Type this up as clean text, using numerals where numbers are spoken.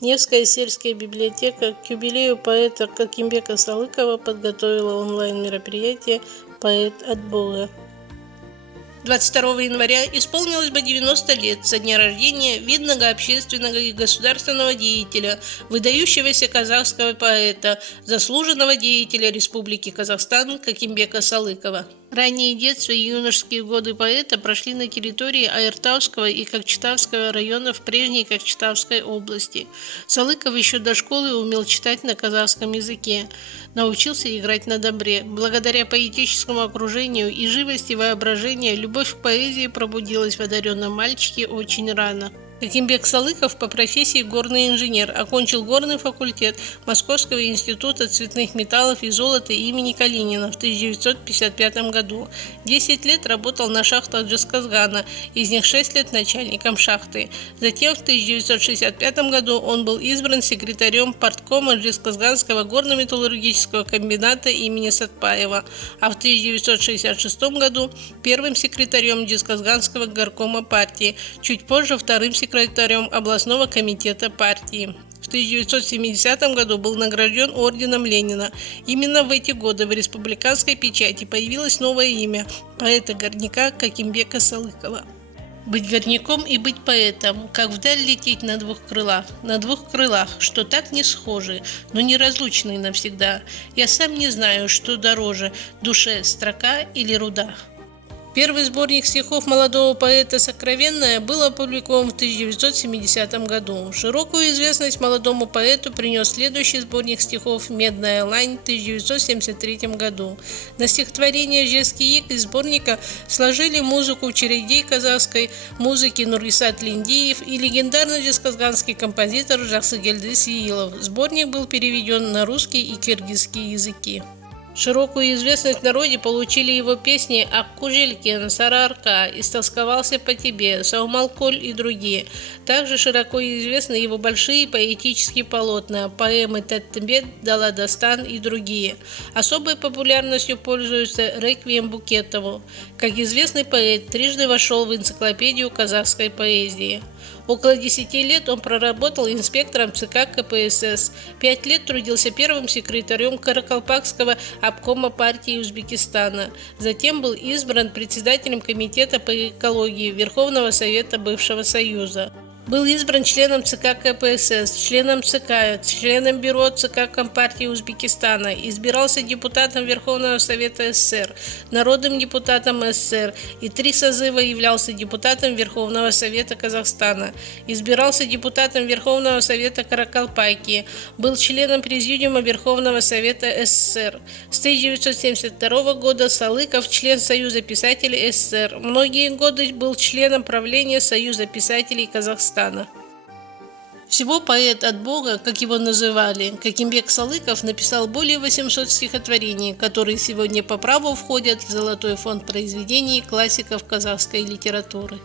Невская сельская библиотека к юбилею поэта Кокимбека Салыкова подготовила онлайн-мероприятие «Поэт от Бога». 22 января исполнилось бы 90 лет со дня рождения видного общественного и государственного деятеля, выдающегося казахского поэта, заслуженного деятеля Республики Казахстан Кокимбека Салыкова. Раннее детство и юношеские годы поэта прошли на территории Айыртауского и Кокчетавского районов прежней Кокчетавской области. Салыков еще до школы умел читать на казахском языке, научился играть на добре. Благодаря поэтическому окружению и живости воображения любовь к поэзии пробудилась в одаренном мальчике очень рано. Кокимбек Салыков по профессии горный инженер, окончил горный факультет Московского института цветных металлов и золота имени Калинина в 1955 году. 10 лет работал на шахтах Джесказгана, из них 6 лет начальником шахты. Затем в 1965 году он был избран секретарем парткома Джесказганского горно-металлургического комбината имени Сатпаева, а в 1966 году первым секретарем Джесказганского горкома партии, чуть позже вторым секретарем областного комитета партии. В 1970 году был награжден орденом Ленина. Именно в эти годы в республиканской печати появилось новое имя – поэта-горняка Кокимбека Салыкова. Быть горняком и быть поэтом, как вдаль лететь на двух крылах, что так не схожи, но неразлучны навсегда. Я сам не знаю, что дороже – душе строка или руда. Первый сборник стихов молодого поэта «Сокровенное» был опубликован в 1970 году. Широкую известность молодому поэту принес следующий сборник стихов «Медная лань» в 1973 году. На стихотворение «Жесткий ик» из сборника сложили музыку чередей казахской музыки Нурисат Линдиев и легендарный джесказганский композитор Жаксыгелді Сейилов. Сборник был переведен на русский и киргизский языки. Широкую известность в народе получили его песни «Акку желкен», «Сарыарка», «Истосковался по тебе», «Саумалколь» и другие. Также широко известны его большие поэтические полотна, поэмы «Тәттімбет», «Даладастан» и другие. Особой популярностью пользуется «Реквием Букетову». Как известный поэт, трижды вошел в энциклопедию казахской поэзии. Около 10 лет он проработал инспектором ЦК КПСС, 5 лет трудился первым секретарем Каракалпакского обкома партии Узбекистана. Затем был избран председателем комитета по экологии Верховного Совета бывшего Союза. Был избран членом ЦК КПСС, членом ЦК, членом бюро ЦК Компартии Узбекистана, избирался депутатом Верховного Совета СССР, народным депутатом СССР и 3 созыва являлся депутатом Верховного Совета Казахстана, избирался депутатом Верховного Совета Каракалпакии, был членом Президиума Верховного Совета СССР. С 1972 года Салыков член Союза писателей СССР, многие годы был членом правления Союза писателей Казахстана. Всего поэт от Бога, как его называли, Кокимбек Салыков написал более 800 стихотворений, которые сегодня по праву входят в Золотой фонд произведений классиков казахской литературы.